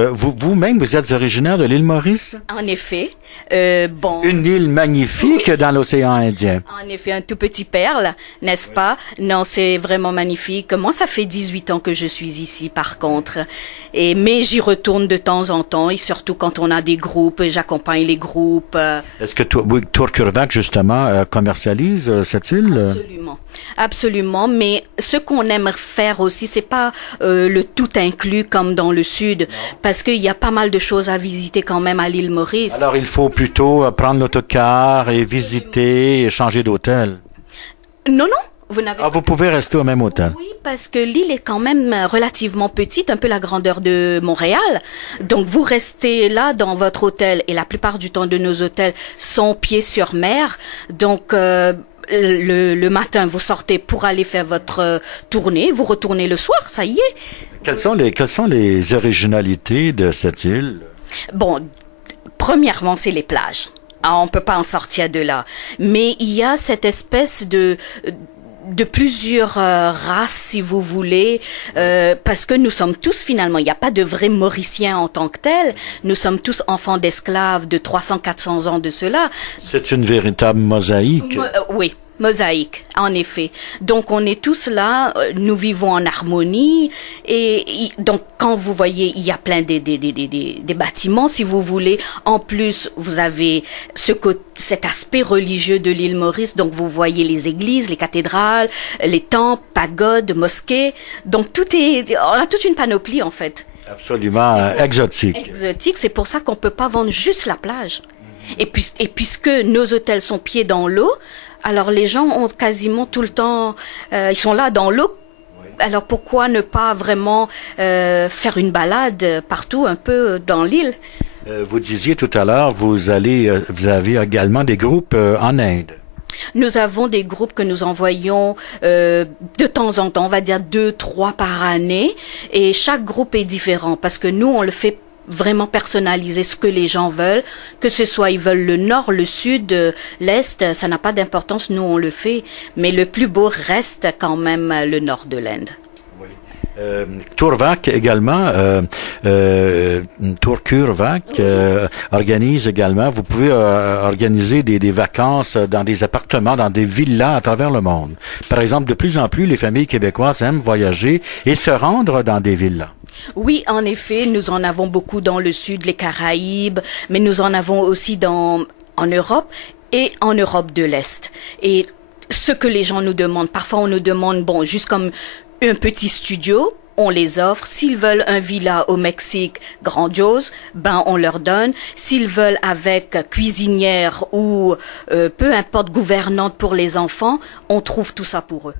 Vous-même, vous êtes originaire de l'île Maurice? En effet, bon. Une île magnifique dans l'océan Indien. En effet, un tout petit perle, n'est-ce pas? Non, c'est vraiment magnifique. Moi, ça fait 18 ans que je suis ici, par contre. Mais j'y retourne de temps en temps, et surtout quand on a des groupes, j'accompagne les groupes. Est-ce que Tour-Curvac, justement, commercialise cette île? Absolument. Absolument, mais ce qu'on aime faire aussi, c'est pas le tout inclus comme dans le sud, parce qu'il y a pas mal de choses à visiter quand même à l'île Maurice. Alors, il faut plutôt prendre l'autocar et visiter et changer d'hôtel. Non, non. Vous pouvez rester au même hôtel. Oui, parce que l'île est quand même relativement petite, un peu la grandeur de Montréal. Donc, vous restez là dans votre hôtel et la plupart du temps de nos hôtels sont pieds sur mer. Donc, le matin, vous sortez pour aller faire votre tournée, vous retournez le soir, ça y est. Quelles sont les originalités de cette île? Bon, premièrement, c'est les plages. On ne peut pas en sortir de là. Mais il y a cette espèce de plusieurs races, si vous voulez, parce que nous sommes tous finalement, il n'y a pas de vrais Mauriciens en tant que tels, nous sommes tous enfants d'esclaves de 300-400 ans de cela. C'est une véritable mosaïque. Oui. Mosaïque, en effet. Donc, on est tous là, nous vivons en harmonie, et donc, quand vous voyez, il y a plein des bâtiments, si vous voulez. En plus, vous avez cet aspect religieux de l'île Maurice, donc vous voyez les églises, les cathédrales, les temples, pagodes, mosquées. Donc, on a toute une panoplie, en fait. Absolument exotique. Exotique, c'est pour ça qu'on peut pas vendre juste la plage. Et puisque nos hôtels sont pieds dans l'eau, alors les gens ont quasiment tout le temps, ils sont là dans l'eau. Alors pourquoi ne pas vraiment faire une balade partout un peu dans l'île? Vous disiez tout à l'heure, vous avez également des groupes en Inde. Nous avons des groupes que nous envoyons de temps en temps, on va dire 2-3 par année, et chaque groupe est différent parce que nous on le fait vraiment personnaliser ce que les gens veulent, que ce soit ils veulent le nord, le sud, l'est, ça n'a pas d'importance, nous on le fait, mais le plus beau reste quand même le nord de l'Inde. Oui. Tourvac également, Tour-Curvac organise également, vous pouvez organiser des vacances dans des appartements, dans des villas à travers le monde. Par exemple, de plus en plus, les familles québécoises aiment voyager et se rendre dans des villas. Oui, en effet, nous en avons beaucoup dans le sud, les Caraïbes, mais nous en avons aussi en Europe et en Europe de l'Est. Et ce que les gens nous demandent, parfois on nous demande, bon, juste comme un petit studio, on les offre. S'ils veulent un villa au Mexique grandiose, ben on leur donne. S'ils veulent avec cuisinière ou peu importe gouvernante pour les enfants, on trouve tout ça pour eux.